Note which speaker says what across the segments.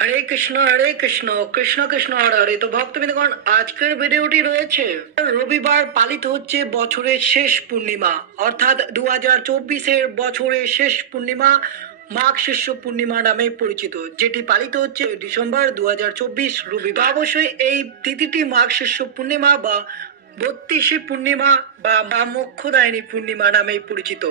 Speaker 1: হরে কৃষ্ণ হরে কৃষ্ণ কৃষ্ণ কৃষ্ণ, হরে হরে। তো ভক্তবৃন্দগণ আজকের ভিডিওটি রয়েছে। রবিবার পালিত হচ্ছে বছরের শেষ পূর্ণিমা, অর্থাৎ দু হাজার চব্বিশের বছরের শেষ পূর্ণিমা, মাঘ শিষ্য পূর্ণিমা নামে পরিচিত, যেটি পালিত হচ্ছে ডিসেম্বর দু হাজার চব্বিশ রবিবার। অবশ্যই এই তিথিটি মাঘ শিষ্য পূর্ণিমা বা বত্রিশে পূর্ণিমা বা মা মোক্ষদায়িনী পূর্ণিমা নামে পরিচিত।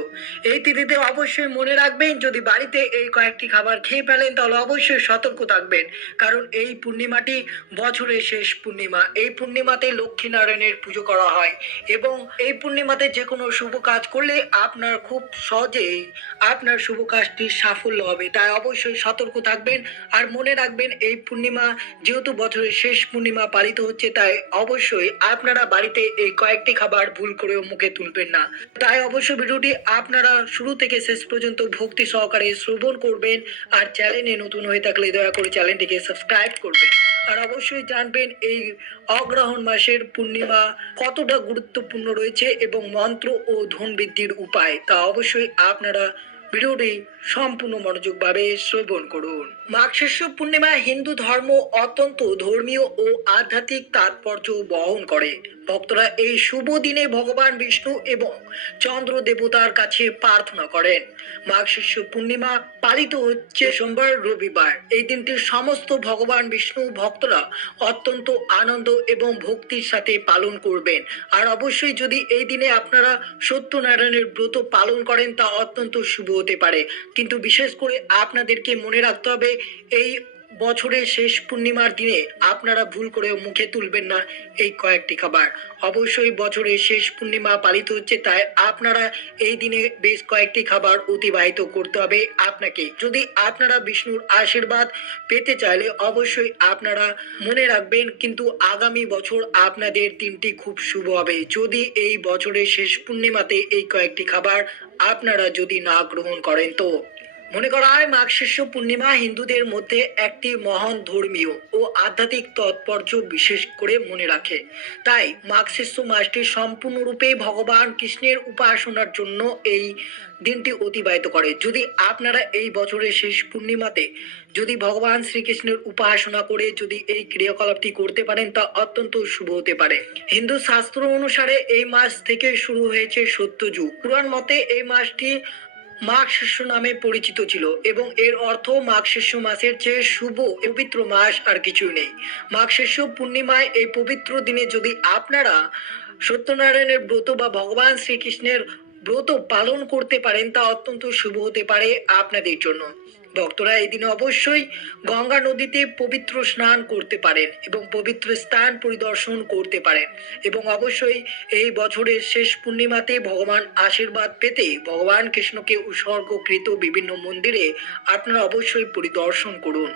Speaker 1: এই তিথিতে অবশ্যই মনে রাখবেন, যদি বাড়িতে এই কয়েকটি খাবার খেয়ে ফেলেন, তাহলে অবশ্যই সতর্ক থাকবেন। কারণ এই পূর্ণিমাটি বছরের শেষ পূর্ণিমা। এই পূর্ণিমাতে লক্ষ্মী নারায়ণের পুজো করা হয় এবং এই পূর্ণিমাতে যে কোনো শুভ কাজ করলে আপনার খুব সহজেই আপনার শুভ কাজটি সাফল্য হবে। তাই অবশ্যই সতর্ক থাকবেন আর মনে রাখবেন, এই পূর্ণিমা যেহেতু বছরের শেষ পূর্ণিমা পালিত হচ্ছে, তাই অবশ্যই আপনারা বাড়িতে এই কয়েকটি খাবার ভুল করেও মুখে তুলবেন না। তাই অবশ্য ভিডিওটি আপনারা শুরু থেকে শেষ পর্যন্ত ভক্তি সহকারে শ্রবণ করবেন আর চ্যানেলে নতুন হয়ে থাকলে দয়া করে চ্যানেলটিকে সাবস্ক্রাইব করবেন। আর অবশ্যই জানবেন এই অগ্রহণ মাসের পূর্ণিমা কতটা গুরুত্বপূর্ণ রয়েছে এবং মন্ত্র ও ধন বৃদ্ধির উপায়। তা অবশ্যই আপনারা ভিডিওটি সম্পূর্ণ মনোযোগভাবে শ্রবণ করুন। মাঘ শিষ্য পূর্ণিমা হিন্দু ধর্ম অত্যন্ত ধর্মীয় ও আধ্যাত্মিক তাৎপর্য বহন করে। ভক্তরা এই শুভ দিনে ভগবান বিষ্ণু এবং চন্দ্র দেবতার কাছে প্রার্থনা করেন। মাঘ শিষ্য পূর্ণিমা পালিত হচ্ছে সোমবার, রবিবার। এই দিনটি সমস্ত ভগবান বিষ্ণু ভক্তরা অত্যন্ত আনন্দ এবং ভক্তির সাথে পালন করবেন। আর অবশ্যই যদি এই দিনে আপনারা সত্যনারায়ণের ব্রত পালন করেন, তা অত্যন্ত শুভ হতে পারে। কিন্তু বিশেষ করে আপনাদেরকে মনে রাখতে হবে, এই বছরের শেষ পূর্ণিমার দিনে আপনারা ভুল করে মুখে তুলবেন না এই কয়েকটি খাবার। অবশ্যই বছরের শেষ পূর্ণিমা পালিত হচ্ছে, তাই আপনারা এই দিনে বেশ কয়েকটি খাবার অতিবাহিত করতে হবে আপনাকে। যদি আপনারা বিষ্ণুর আশীর্বাদ পেতে চাইলে অবশ্যই আপনারা মনে রাখবেন, কিন্তু আগামী বছর আপনাদের দিনটি খুব শুভ হবে। যদি এই বছরের শেষ পূর্ণিমাতে এই কয়েকটি খাবার আপনারা যদি না গ্রহণ করেন তো মনে করা হয় মাঘ শিষ্য পূর্ণিমা হিন্দুদের মধ্যে একটি মহান ধর্মীয় ও আধ্যাত্মিক তাৎপর্য বিশেষ করে মনে রাখে। তাই মাঘ শিষ্য মাসটি সম্পূর্ণরূপে ভগবান কৃষ্ণের উপাসনার জন্য এই দিনটি অতিবাহিত করে। যদি আপনারা এই বছরের শেষ পূর্ণিমাতে যদি ভগবান শ্রীকৃষ্ণের উপাসনা করে যদি এই ক্রিয়াকলাপটি করতে পারেন, তা অত্যন্ত শুভ হতে পারে। হিন্দু শাস্ত্র অনুসারে এই মাস থেকে শুরু হয়েছে সত্যযুগ। পুরাণ মতে এই মাসটি মাঘ শিষ্য নামে পরিচিত ছিল এবং এর অর্থ মাঘ শিষ্য মাসের চেয়ে শুভ পবিত্র মাস আর কিছুই নেই। মাঘ শিষ্য পূর্ণিমায় এই পবিত্র দিনে যদি আপনারা সত্যনারায়ণের ব্রত বা ভগবান শ্রীকৃষ্ণের ব্রত পালন করতে পারেন, তা অত্যন্ত শুভ হতে পারে আপনাদের জন্য। ভক্তরা এদিন অবশ্যই গঙ্গা নদীতে পবিত্র স্নান করতে পারেন এবং পবিত্র স্থান পরিদর্শন করতে পারেন এবং অবশ্যই এই বছরের শেষ পূর্ণিমাতে ভগবান আশীর্বাদ পেতে ভগবান কৃষ্ণকে উৎসর্গকৃত বিভিন্ন মন্দিরে আপনারা অবশ্যই পরিদর্শন করুন।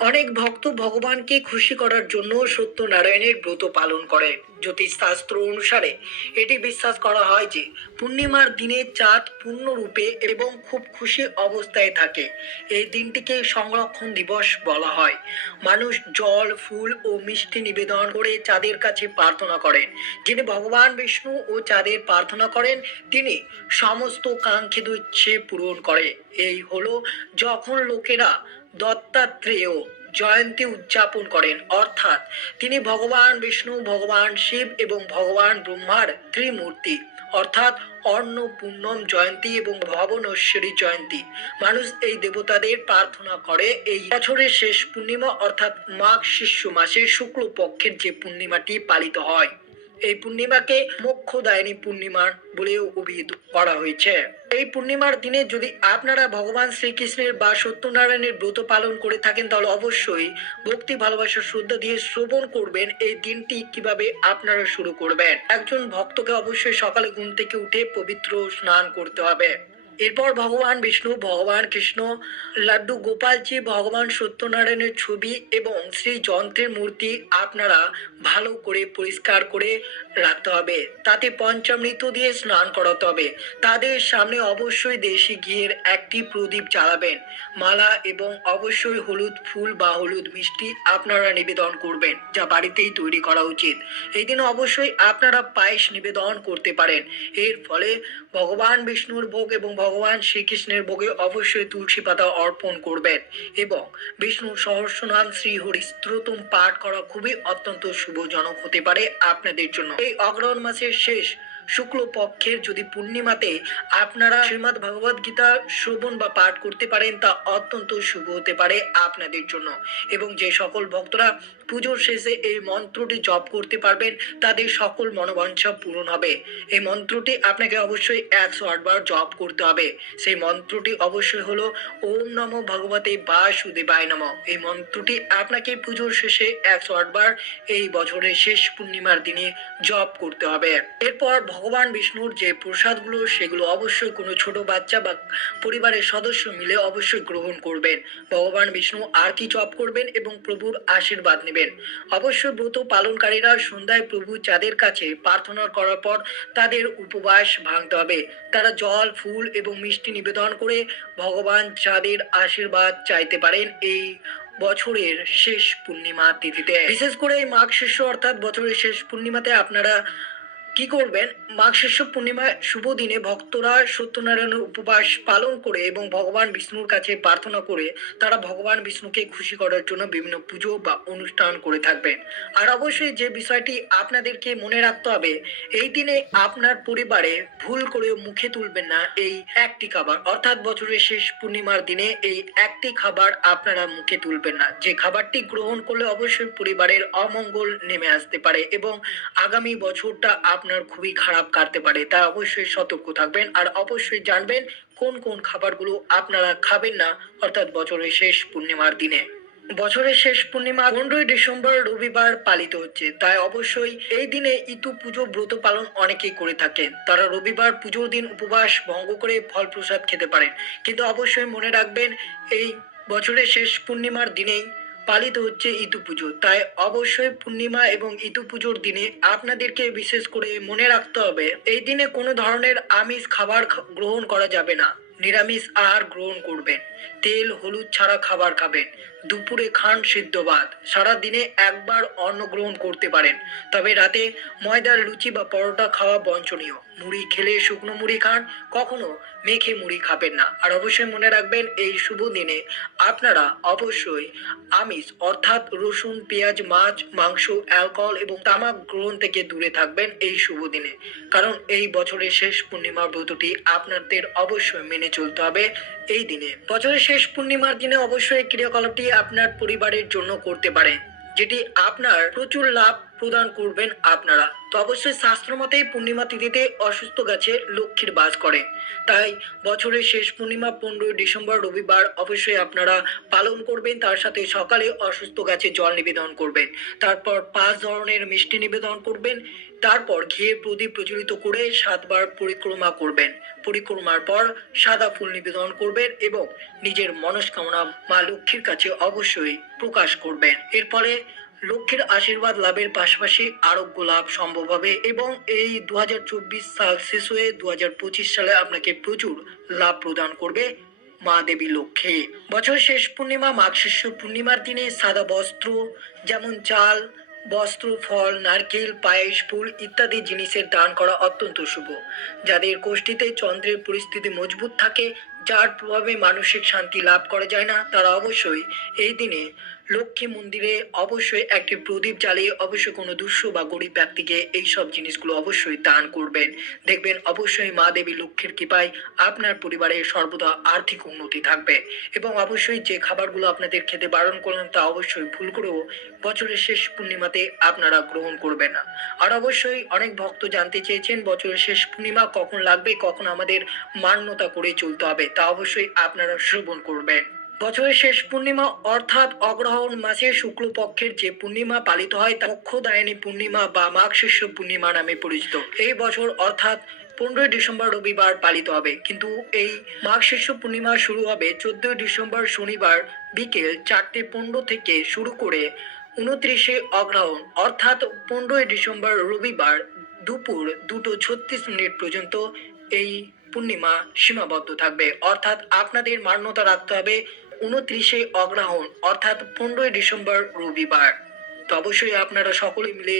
Speaker 1: অনেক ভক্ত ভগবানকে খুশি করার জন্য সত্যনারায়ণের ব্রত পালন করে। জ্যোতিষশাস্ত্র অনুসারে এটি বিশ্বাস করা হয় যে পূর্ণিমার দিনে চাঁদ পূর্ণরূপে এবং খুব খুশি অবস্থায় থাকে। এই দিনটিকে সংরক্ষণ দিবস বলা হয়। মানুষ জল, ফুল ও মিষ্টি নিবেদন করে চাঁদের কাছে প্রার্থনা করেন। যিনি ভগবান বিষ্ণু ও চাঁদের প্রার্থনা করেন, তিনি সমস্ত কাঙ্ক্ষিত ইচ্ছে পূরণ করে। এই হলো যখন লোকেরা দত্তাত্রেয় জয়ন্তী উদযাপন করেন। অর্থাৎ তিনি ভগবান বিষ্ণু, ভগবান শিব এবং ভগবান ব্রহ্মার ত্রিমূর্তি। অর্থাৎ অন্নপূর্ণম জয়ন্তী এবং ভবনশ্বরী জয়ন্তী। মানুষ এই দেবতাদের প্রার্থনা করে এই বছরের শেষ পূর্ণিমা, অর্থাৎ মাঘ শিষ্য মাসের শুক্লপক্ষের যে পূর্ণিমাটি পালিত হয়। এই পূর্ণিমাকে মোক্ষদায়নী পূর্ণিমার বলেও অভিহিত করা হয়েছে। এই পূর্ণিমার দিনে যদি আপনারা ভগবান শ্রীকৃষ্ণের বা সত্যনারায়ণের ব্রত পালন করে থাকেন, তাহলে অবশ্যই ভক্তি, ভালোবাসা, শ্রদ্ধা দিয়ে শ্রবণ করবেন। এই দিনটি কীভাবে আপনারা শুরু করবেন? একজন ভক্তকে অবশ্যই সকালে ঘুম থেকে উঠে পবিত্র স্নান করতে হবে। এরপর ভগবান বিষ্ণু, ভগবান কৃষ্ণ, লাড্ডু গোপালজি, ভগবান সত্যনারায়ণের ছবি এবং শ্রী যন্ত্রের মূর্তি আপনারা ভালো করে পরিষ্কার করে রাখতে হবে। তাতে পঞ্চামৃত দিয়ে স্নান করাতে হবে। তাদের সামনে অবশ্যই দেশি ঘিয়ের একটি প্রদীপ চালাবেন মালা এবং অবশ্যই হলুদ ফুল বা হলুদ মিষ্টি আপনারা নিবেদন করবেন, যা বাড়িতেই তৈরি করা উচিত। এই দিন অবশ্যই আপনারা পায়েস নিবেদন করতে পারেন। এর ফলে ভগবান বিষ্ণুর ভোগ এবং ভগবান শ্রীকৃষ্ণের ভোগে অবশ্যই তুলসী পাতা অর্পণ করবেন এবং বিষ্ণু সহস্রনাম শ্রী হরি স্ত্রোতম পাঠ করা খুবই অত্যন্ত শুভজনক হতে পারে আপনাদের জন্য। এই অগ্রহণ মাসের শেষ শুক্ল পক্ষের যদি পূর্ণিমাতে আপনারা শ্রীমদ ভগবদ গীতা শ্রবণ বা পাঠ করতে পারেন, তা অত্যন্ত শুভ হতে পারে আপনাদের জন্য। এবং যে সকল ভক্তরা পুজোর শেষে এই মন্ত্রটি জপ করতে পারবেন তাদের সকল মনোবাঞ্ছা পূরণ হবে। এই মন্ত্রটি আপনাকে অবশ্যই একশো আটবার জপ করতে হবে। সেই মন্ত্রটি অবশ্যই হলো, ওম নমো ভগবতে বাসুদেবায় নম। এই মন্ত্রটি আপনাকে পুজোর শেষে একশো আটবার এই বছরের শেষ পূর্ণিমার দিনে জপ করতে হবে। এরপর ভগবান বিষ্ণুর যে প্রসাদগুলো, সেগুলো অবশ্যই কোনো ছোট বাচ্চা বা পরিবারের সদস্য মিলে অবশ্যই গ্রহণ করবেন। ভগবান বিষ্ণু আর কি জপ করবেন এবং প্রভুর আশীর্বাদ নেবেন। অবশ্যই ব্রত পালনকারীরা সন্ধ্যায় প্রভু চাঁদের কাছে প্রার্থনা করার পর তাদের উপবাস ভাঙতে হবে। তারা জল, ফুল এবং মিষ্টি নিবেদন করে ভগবান চাঁদের আশীর্বাদ চাইতে পারেন এই বছরের শেষ পূর্ণিমা তিথিতে। বিশেষ করে এই মাঘ শিষ্য অর্থাৎ বছরের শেষ পূর্ণিমাতে আপনারা কি করবেন? মাঘ শিষ্য পূর্ণিমায় শুভ দিনে ভক্তরা সত্যনারায়ণের উপবাস পালন করে এবং ভগবান বিষ্ণুর কাছে প্রার্থনা করে তারা ভগবান বিষ্ণুকে খুশি করার জন্য বিভিন্ন পুজো বা অনুষ্ঠান করে থাকবেন। আর অবশ্যই যে বিষয়টি আপনাদেরকে মনে রাখতে হবে, এই দিনে আপনার পরিবারে ভুল করে মুখে তুলবেন না এই একটি খাবার। অর্থাৎ বছরের শেষ পূর্ণিমার দিনে এই একটি খাবার আপনারা মুখে তুলবেন না। যে খাবারটি গ্রহণ করলে অবশ্যই পরিবারের অমঙ্গল নেমে আসতে পারে এবং আগামী বছরটা আপনার খুবই খারাপ কাটতে পারে, তাই অবশ্যই সতর্ক থাকবেন। আর অবশ্যই জানবেন কোন কোন খাবারগুলো আপনারা খাবেন না, অর্থাৎ বছরের শেষ পূর্ণিমার দিনে। বছরের শেষ পূর্ণিমা পনেরোই ডিসেম্বর রবিবার পালিত হচ্ছে, তাই অবশ্যই এই দিনে ইতু পুজো ব্রত পালন অনেকেই করে থাকেন। তারা রবিবার পুজোর দিন উপবাস ভঙ্গ করে ফল প্রসাদ খেতে পারেন। কিন্তু অবশ্যই মনে রাখবেন, এই বছরের শেষ পূর্ণিমার দিনেই পালিত হচ্ছে ইতু পুজো। তাই অবশ্যই পূর্ণিমা এবং ইতু পুজোর দিনে আপনাদেরকে বিশেষ করে মনে রাখতে হবে, এই দিনে কোনো ধরনের আমিষ খাবার গ্রহণ করা যাবে না। নিরামিষ আহার গ্রহণ করবেন। তেল, হলুদ ছাড়া খাবার খাবেন। দুপুরে খান সিদ্ধ ভাত। সারা দিনে একবার অন্ন গ্রহণ করতে পারেন। তবে রাতে ময়দার লুচি বা পরোটা খাওয়া বঞ্চনীয়। মুড়ি খেলে শুকনো মুড়ি খান, কখনো মেখে মুড়ি খাবেন না। আর অবশ্যই মনে রাখবেন, এই শুভ দিনে আপনারা অবশ্যই আমিষ, অর্থাৎ রসুন, পেঁয়াজ, মাছ, মাংস, অ্যালকোহল এবং তামাক গ্রহণ থেকে দূরে থাকবেন এই শুভ দিনে। কারণ এই বছরের শেষ পূর্ণিমা ব্রতটি আপনাদের অবশ্যই মেনে চলতে হবে এই দিনে। বছরের শেষ পূর্ণিমার দিনে অবশ্যই ক্রিয়াকলাপটি আপনার পরিবারের জন্য করতে পারেন, যেটি আপনার প্রচুর লাভ প্রদান করবেন আপনারা। তো অবশ্যই শাস্ত্র মতেই পূর্ণিমা তিথিতে অসুস্থ গাছে লক্ষ্মীর বাস করে। তাই বছরের শেষ পূর্ণিমা পনেরোই ডিসেম্বর রবিবার অবশ্যই আপনারা পালন করবেন। তার সাথে সকালে অসুস্থ গাছে জল নিবেদন করবেন। তারপর পাঁচ ধরনের মিষ্টি নিবেদন করবেন। তারপর ঘিয়ে প্রদীপ প্রজ্বলিত করে সাতবার পরিক্রমা করবেন। পরিক্রমার পর সাদা ফুল নিবেদন করবেন এবং নিজের মনস্কামনা মা লক্ষ্মীর কাছে অবশ্যই প্রকাশ করবেন। এর ফলে লক্ষ্মীর আশীর্বাদ লাভের পাশাপাশি আরোগ্য লাভ সম্ভব হবে এবং এই দু হাজার চব্বিশ সাল শেষ হয়ে দু হাজার পঁচিশ সালে আপনাকে প্রচুর লাভ প্রদান করবে মা দেবী লক্ষ্মী। বছর শেষ পূর্ণিমা, মাঘ শিষ্য পূর্ণিমার দিনে সাদা বস্ত্র, যেমন চাল, বস্ত্র, ফল, নারকেল, পায়েস, ফুল ইত্যাদি জিনিসের দান করা অত্যন্ত শুভ। যাদের কোষ্ঠীতে চন্দ্রের পরিস্থিতি মজবুত থাকে, যার প্রভাবে মানসিক শান্তি লাভ করা যায় না, তারা অবশ্যই এই দিনে লক্ষ্মী মন্দিরে অবশ্যই একটি প্রদীপ জ্বালিয়ে অবশ্যই কোনো দুঃস্ব বা গরিব ব্যক্তিকে এই সব জিনিসগুলো অবশ্যই দান করবেন। দেখবেন অবশ্যই মা দেবী লক্ষ্মীর কৃপায় আপনার পরিবারের সর্বদা আর্থিক উন্নতি থাকবে এবং অবশ্যই যে খাবারগুলো আপনাদের খেতে বারণ করলাম তা অবশ্যই ভুল করেও বছরের শেষ পূর্ণিমাতে আপনারা গ্রহণ করবেন না। আর অবশ্যই অনেক ভক্ত জানতে চেয়েছেন বছরের শেষ পূর্ণিমা কখন লাগবে, কখন আমাদের মান্যতা করে চলতে হবে, তা অবশ্যই আপনারা শ্রবণ করবেন। বছরের শেষ পূর্ণিমা অর্থাৎ অগ্রহণ মাসে শুক্লপক্ষের যে পূর্ণিমা পালিত হয়, তা পক্ষদায়নী পূর্ণিমা বা মাঘ শিষ্য পূর্ণিমা নামে পরিচিত। এই বছর অর্থাৎ পনেরোই ডিসেম্বর রবিবার পালিত হবে। কিন্তু এই মাঘ শিষ্য পূর্ণিমা শুরু হবে চোদ্দই ডিসেম্বর শনিবার বিকেল চারটে পনেরো থেকে শুরু করে উনত্রিশে অগ্রহণ অর্থাৎ পনেরোই ডিসেম্বর রবিবার দুপুর দুটো ছত্রিশ মিনিট পর্যন্ত এই পূর্ণিমা সীমাবদ্ধ থাকবে। অর্থাৎ আপনাদের মান্যতা রাখতে হবে উনত্রিশে অগ্রহণ অর্থাৎ পনেরোই ডিসেম্বর রবিবার। তো অবশ্যই আপনারা সকলে মিলে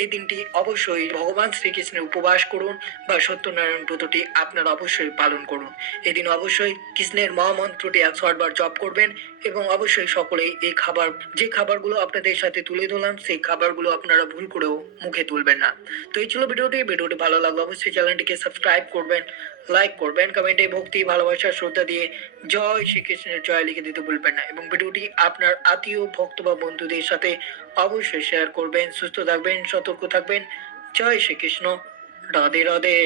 Speaker 1: এই দিনটি অবশ্যই ভগবান শ্রীকৃষ্ণের উপবাস করুন বা সত্যনারায়ণ ব্রতটি আপনারা অবশ্যই পালন করুন। এদিন অবশ্যই কৃষ্ণের মহামন্ত্রটি একশো আটবার জপ করবেন। এবং অবশ্যই সকলেই এই খাবার, যে খাবারগুলো আপনাদের সাথে তুলে ধরলাম, সেই খাবারগুলো আপনারা ভুল করেও মুখে তুলবেন না। তো এই ছিল ভিডিওটি। ভিডিওটি ভালো লাগল অবশ্যই চ্যানেলটিকে সাবস্ক্রাইব করবেন, লাইক করবেন, কমেন্টে ভক্তি, ভালোবাসা, শ্রদ্ধা দিয়ে জয় শ্রীকৃষ্ণের জয় লিখে দিতে ভুলবেন না। এবং ভিডিওটি আপনার আত্মীয়, ভক্ত বা বন্ধুদের সাথে অবশ্যই শেয়ার করবেন। সুস্থ থাকবেন, সতর্ক থাকবেন। জয় শ্রীকৃষ্ণ। রাধে রাধে।